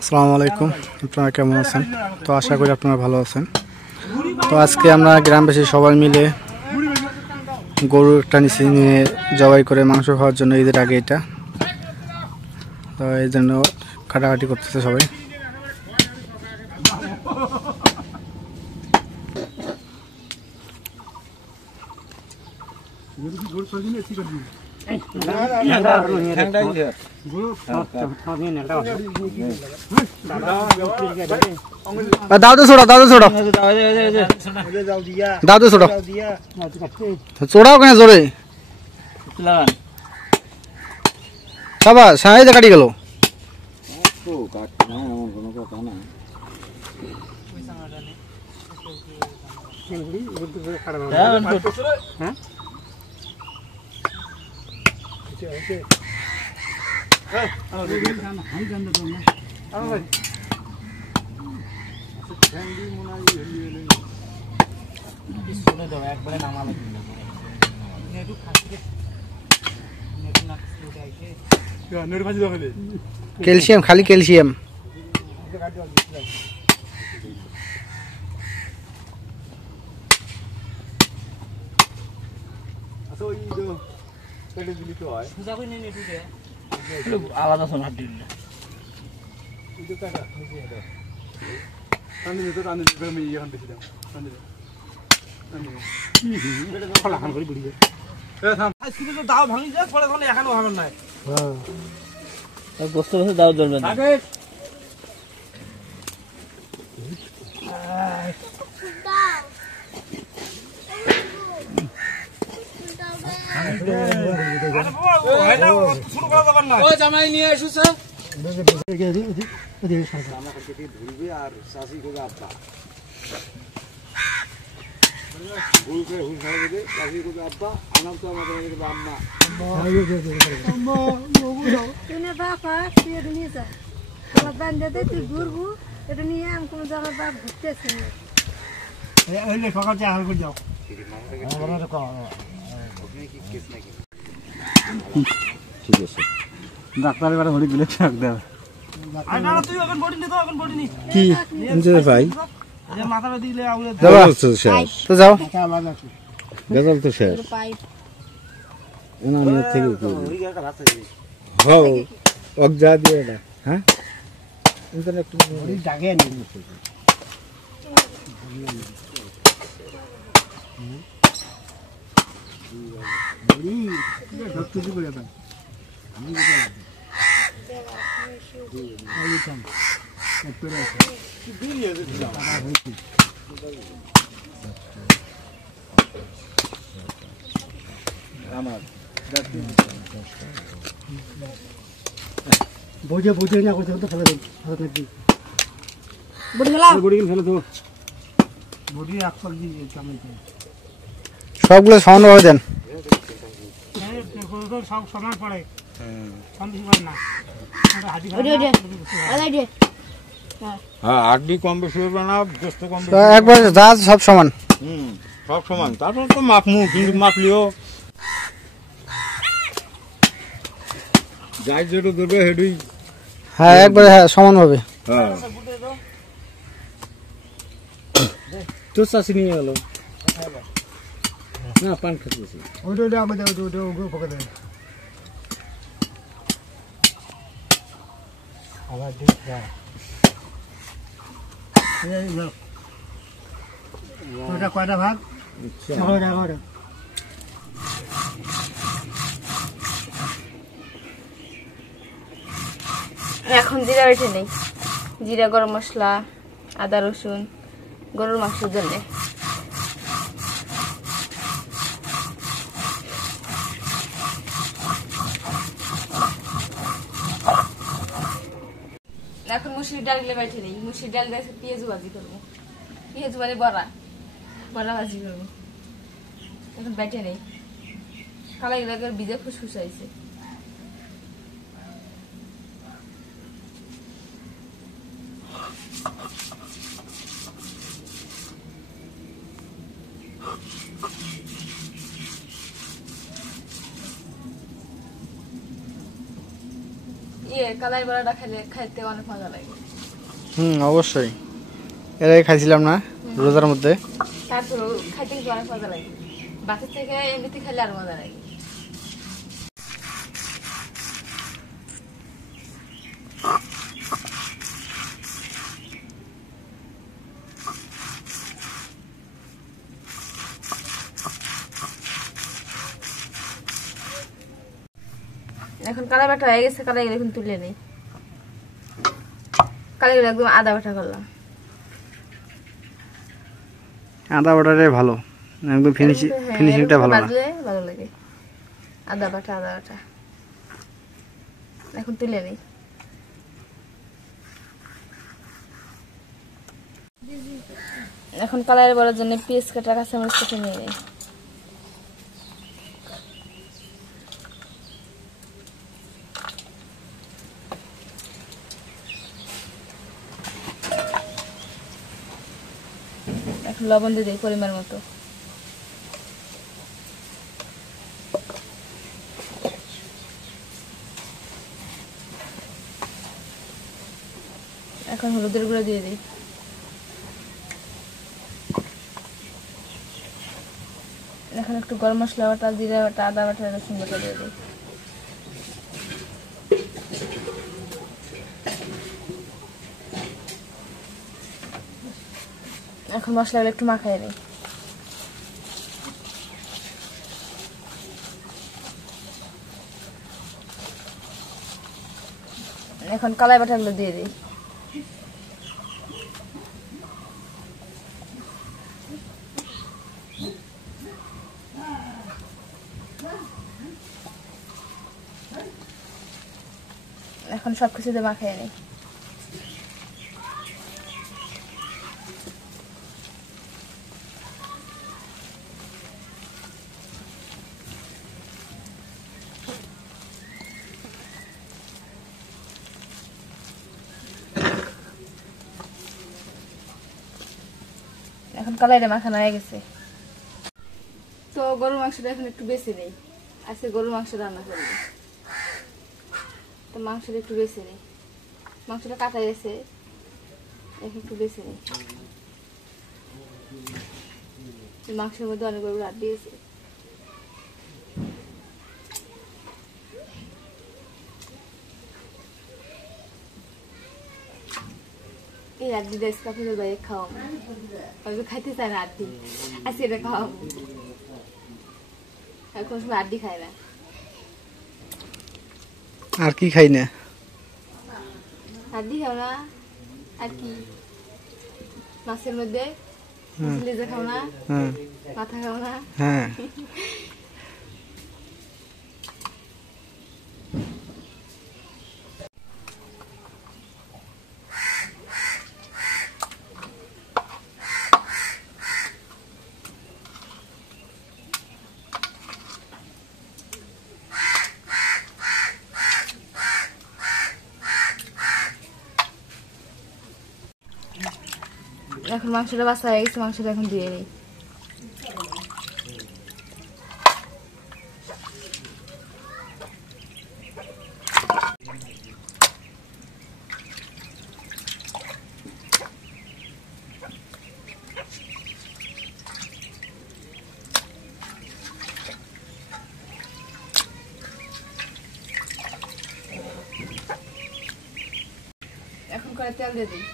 আসসালামু আলাইকুম, আপনারা কেমন আছেন? তো আশা করি আপনারা ভালো আছেন। তো আজকে আমরা গ্রামবাসী সবাই মিলে গরু একটা নিচে নিয়ে জবাই করে মাংস খাওয়ার জন্য ঈদের আগে এটা, তো এই জন্য কাটাকাটি করতেছে সবাই। দাও ছোড়ো চোড়াও কেন জোরে বাবা সাহায্য কাটি গেল। ক্যালসিয়াম, খালি ক্যালসিয়াম। আলাদা দাও ভাঙি যায় পরে এখানেও হবে না। বসতে বসতে দাও ধরবেন জামাই নিয়ে এসেছে আর শাশি করে আব্বা আব্বা আনাম তো আমাদের আম্মা বাপা নিয়ে যায় বান্ধে তুই ঘুরবু এটা নিয়ে আমি কোনো জায়গায় বাপ ঘুরতেছি সকাল আহার করে যাও। ঠিক আছে ডাক্তার এবারে হরি দিলে ডাক দেবে কি ভাই মাথাটা দিলে যাও গেজাল তো শেষ অগজা দিয়ে না। হ্যাঁ একটু জাগে বুঝে বুঝে না করতে ফেলে দেন সবগুলো সমান ভাবে দেন। একবার যা সব সমান, সব সমান। তারপর তো মাপমু, কিন্তু মাপলিও যাই যেটা দেবে হেডুই। হ্যাঁ একবারে হ্যাঁ সমান ভাবে। হ্যাঁ তো চাষি নিয়ে গেল না পান খাচ্ছি ওইটা আমাদের পকেটে আবার ওটা কয়টা ভাগ? এখন জিরা বেটে নেই, জিরা গরম মশলা আদা রসুন গরুর মাংসের জন্য। এখন মুসুরির ডাল গুলো বেটে নেই, মুসুরির ডাল দিয়ে পেঁয়াজ ভাজি করবো, পেঁয়াজ মানে বড়া ভাজি করবো। এখন বেটে নেই, কালাই গুলো ভিজে ফুসফুস হয়েছে। কালাই বড়াটা খাইতে অনেক মজা লাগে। অবশ্যই, এর আগে খাইছিলাম না রোজার মধ্যে। তারপর খাইতে কিন্তু অনেক মজা লাগে, বাসের থেকে এমনিতে খাইলে আর মজা লাগে। এখন কালাই বাটা হয়ে গেছে, কালাইগুলো এখন তুলে নেই। কালাইগুলো একদম আদা বাটা করলাম। আদা বাটাটাই ভালো, একদম ফিনিশিংটা ভালো না। বাজলে ভালো লাগে। আদা বাটা এখন তুলে নেই। এখন কালার বড়ার জন্য পেঁয়াজ কাটা, কাঁচামরিচ কেটে নিয়ে নেই। এখন লবণ দিয়ে দিই পরিমাণ মতো। এখন হলুদের গুঁড়ো দিয়ে দিই। এখন একটু গরম মশলা বাটা, জিরা বাটা, আদা বাটা, রসুন বাটা দিয়ে দিই। এখন মশলাগুলো একটু মাখাই নিই। এখন কালাই বাটাগুলো দিয়ে দিই। এখন সবকিছুতে মাখিয়ে নিই। এখন কালাইটা মাখানো হয়ে গেছে। তো গরুর মাংসটা এখন একটু বেশি নেই, আজকে গরুর মাংস রান্না করবো। তো মাংসটা একটু বেশি নেই, মাংসটা কাটা গেছে, এখন একটু বেশি নেই। মাংসের মধ্যে অনেক গরু রাত দিয়েছে। এই আড্ডি দেশ কাপড় ভাই খাওয়াবো, হয়তো খাইতে চায় না আড্ডি, আজকে এটা খাওয়াবো। এখন সময় আড্ডি খায় না। আর কি খাই না? আড্ডি খাও না? আর কি মাছের মধ্যে লেজা খাও না? মাথা খাও না? হ্যাঁ। এখন মাংসটা বাছা হয়ে গেছে, মাংসটা এখন দিয়ে নিই। এখন করে তেল দিয়ে দিই।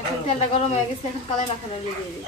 এখন তেলটা গরম হয়ে গেছে, এখন কালাই মাখানো দিয়ে দিই।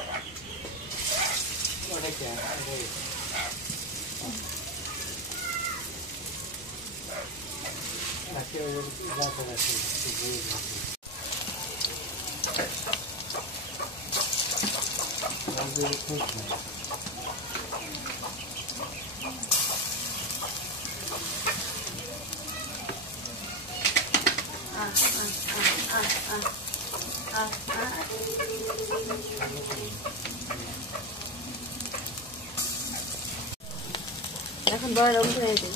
এখন বড় উঠে দিই।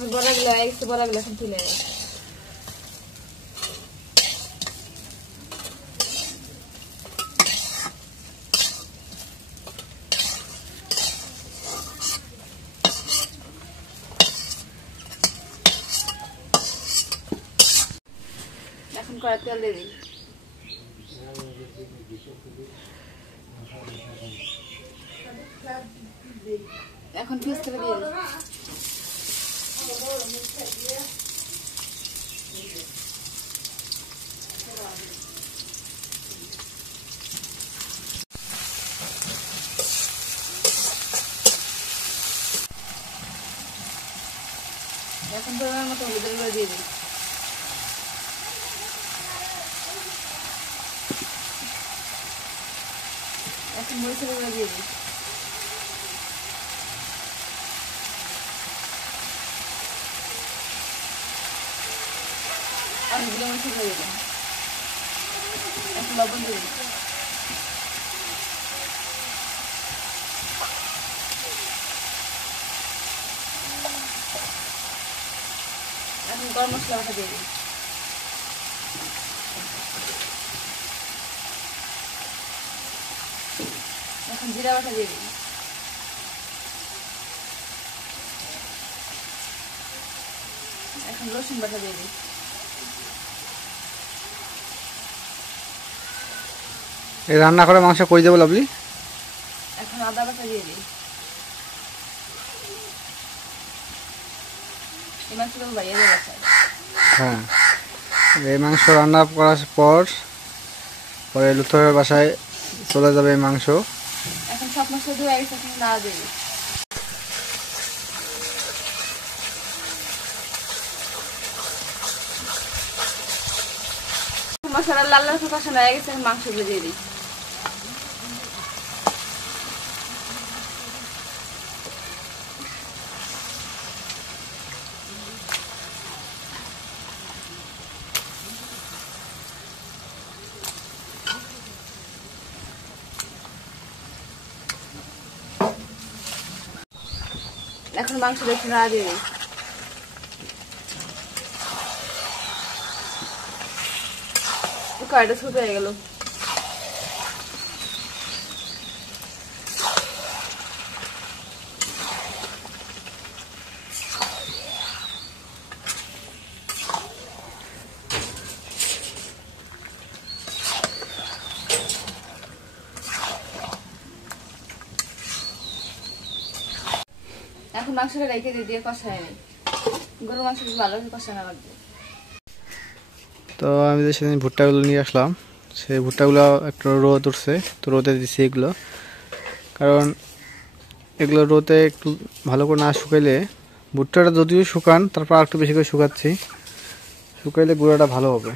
এখন বড়াগুলো একটু বড়াগুলো এখন তুলে নেই। এখন কড়াই তেল দিয়ে দিই। এখন পেঁয়াজ থেকে দিয়ে দিই। এখন পরিমাণ মতো হলুদের গুঁড়ো দিয়ে দিই। এখন মরিচের গুঁড়ো দিয়ে দিই। অনেকগুলো মরিচের গুঁড়ো দিলাম। এখন লবণ দিয়ে দিই। এখন গরম মশলা বাটা দিয়ে দিই। এখন জিরা বাটা দিয়ে দিই। এখন রসুন বাটা দিয়ে দিই। এই রান্না করে মাংস কই দেবো লাভলি? এখন আদা বাটা দিয়ে দিই। এই মাংসটা বাইরে দিয়ে রাখা। হ্যাঁ, এই মাংস রান্না করার পর পরে লুথরের বাসায় চলে যাবে এই মাংস। এখন সব মশলা ধুয়ে গেছে, এখন না দিয়ে দিই। মশলা লাল লাল কষানো হয়ে গেছে, এখন মাংস দিয়ে দিই। এখন মাংস দেখে না দিয়ে দিই। কড়াইটা ছোট হয়ে গেল। এখন মাংসটা রেখে দিয়ে কষায় নেই। গরুর মাংস ভালো কষানো লাগবে। তো আমি যে সেদিন ভুট্টাগুলো নিয়ে আসলাম, সেই ভুট্টাগুলো একটু রোদ উঠছে, তো রোদে দিচ্ছি এগুলো, কারণ এগুলো রোদে একটু ভালো করে না শুকাইলে, ভুট্টাটা যদিও শুকান তারপর আর একটু বেশি করে শুকাচ্ছি, শুকাইলে গুঁড়াটা ভালো হবে।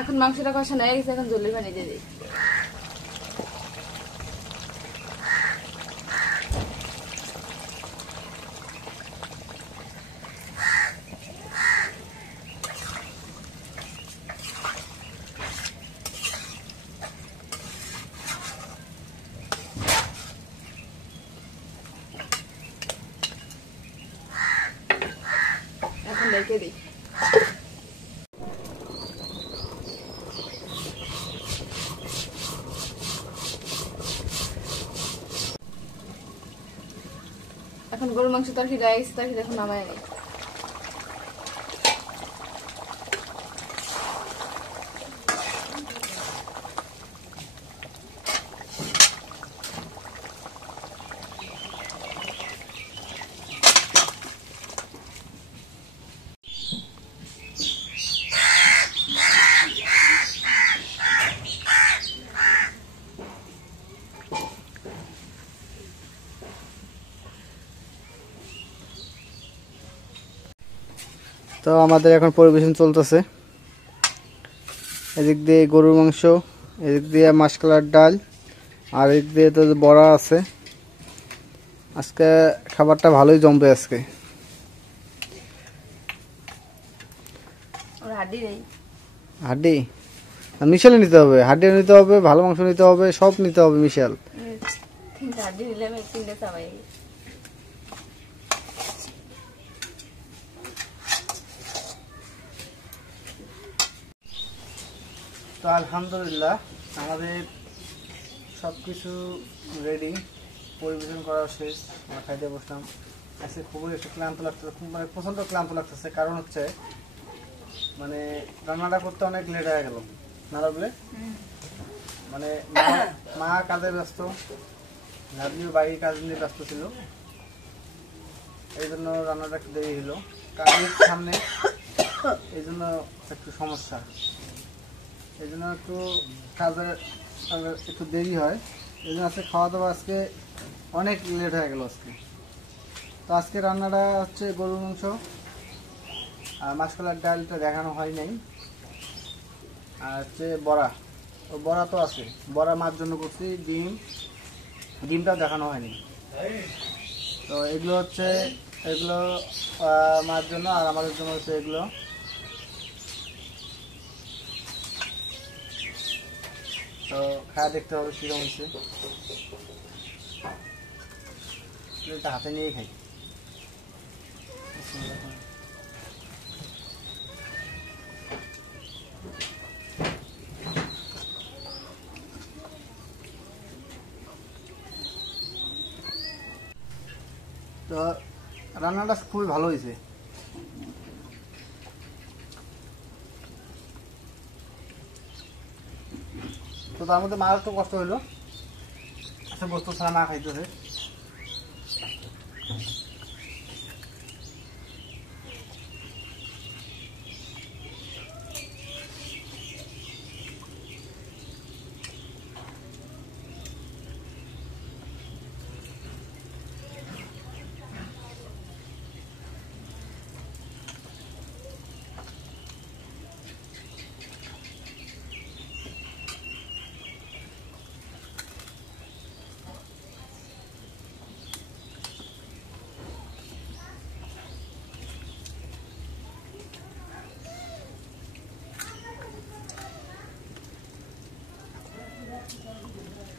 এখন মাংসটা কষানো হয়ে গেছে, এখন জলের পানি দিয়ে দিই। এখন রেখে দিই। এখন গরুর মাংস তরকারি হয়ে গেছে, তরকারি এখন নামায় নেই। তো আমাদের এখন পরিবেশন চলতেছে, এদিক দিয়ে গরুর মাংস, এদিক দিয়ে মাসকলার ডাল, আর এদিক দিয়ে তো বড়া আছে। আজকে খাবারটা ভালোই জমবে আজকে। হাড্ডি নেই। হাড্ডি মিশালে নিতে হবে, হাড্ডিও নিতে হবে, ভালো মাংস নিতে হবে, সব নিতে হবে মিশাল। 3টা হাড্ডি নিলে আমি 3টা চাবাই। তো আলহামদুলিল্লাহ আমাদের সব কিছু রেডি, পরিবেশন করা শেষ, আমরা খাইতে বসলাম। আজকে খুবই একটু ক্লান্ত লাগতেছে, খুব মানে প্রচণ্ড ক্লান্ত লাগতেছে। কারণ হচ্ছে মানে রান্নাটা করতে অনেক লেট হয়ে গেল না বলে, মানে মা কাজে ব্যস্ত, নাদিও বাড়ির কাজ নিয়ে ব্যস্ত ছিল, এই জন্য রান্নাটা একটু দেরি হলো। কাজের সামনে এই জন্য একটু সমস্যা, এই জন্য একটু কাজের একটু দেরি হয়। এই জন্য আজকে খাওয়া দাওয়া আজকে অনেক লেট হয়ে গেল আজকে। তো আজকে রান্নাটা হচ্ছে গরুর মাংস আর মাসকলার ডালটা দেখানো হয় নাই, আর হচ্ছে বড়া, ও বড়া তো আছে, বড়া মার জন্য করছি, ডিমটা দেখানো হয়নি। তো এগুলো হচ্ছে এগুলো মার জন্য, আর আমাদের জন্য হচ্ছে এগুলো। তো খাওয়া দেখতে হবে কিরকম হচ্ছে, এটা হাতে নিয়েই খাই। তো রান্নাটা খুবই ভালো হয়েছে। তো তার মধ্যে মার একটু কষ্ট হইলো, আচ্ছা বস্তু ছাড়া মা খাইতেছে।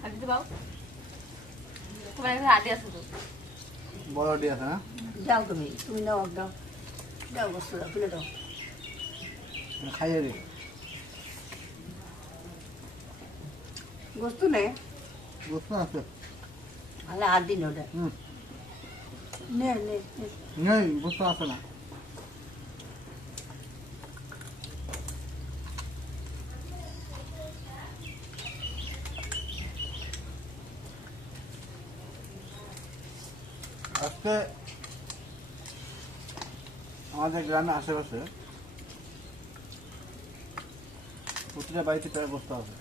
হাড্ডি পাও, তোমার এখানে হাড্ডি আছে তো? বড় হাড্ডি আছে না? দাও তুমি, তুমি দাও, দাও দাও, বস্তু দাও, তুলে দাও। খাইয়ে রে বস্তু নেই, বস্তু আছে, তাহলে হাত দিন ওটা। নে নে নে। নেই বস্তু আছে না। আজকে আমাদের গ্রামের আশেপাশে প্রতিটা বাড়িতে প্রায় বস্তু আছে।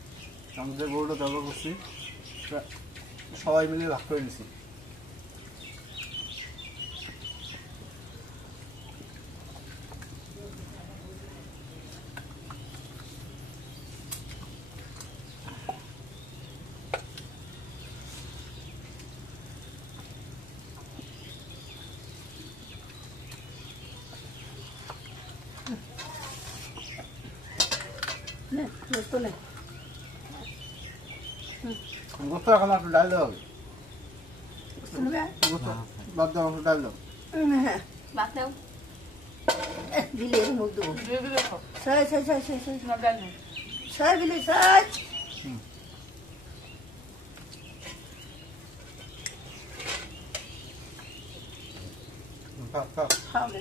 আমাদের গরুটা ব্যবহার করছি, সবাই মিলে ভাগ করে নিছি। নে বস্তু নে। গোস্ত এখন একটু ডাল দেওয়া হবে, বস্তু নেবে? গোস্ত বাদ দেওয়া একটু ডাল দাও। হ্যাঁ, ভাত দাও, দিলে এর মুখ দেবো। বিলে খাও, সাই সাই সাই সাই সাই তোমার ব্যাগ নেই। সাই বিলে সাই। খাও খাও। খাও নে।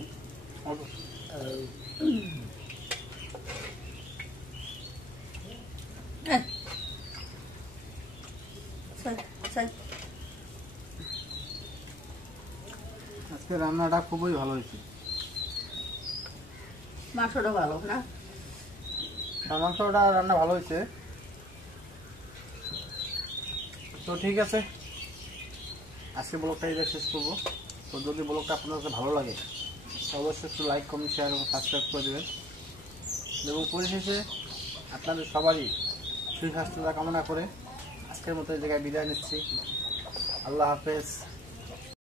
সাই সাই। আজকে রান্নাটা খুবই ভালো হয়েছে, মাংসটা ভালো না? মাংসটা রান্না ভালো হয়েছে। তো ঠিক আছে, আজকে ব্লগটা এই শেষ করবো। তো যদি ব্লগটা আপনার কাছে ভালো লাগে অবশ্যই একটু লাইক, কমেন্ট, শেয়ার এবং সাবস্ক্রাইব করে দেবেন। এবং পরিশেষে আপনাদের সবারই সুস্বাস্থ্যতা কামনা করে আজকের মতো এই জায়গায় বিদায় নিচ্ছি। আল্লাহ হাফেজ।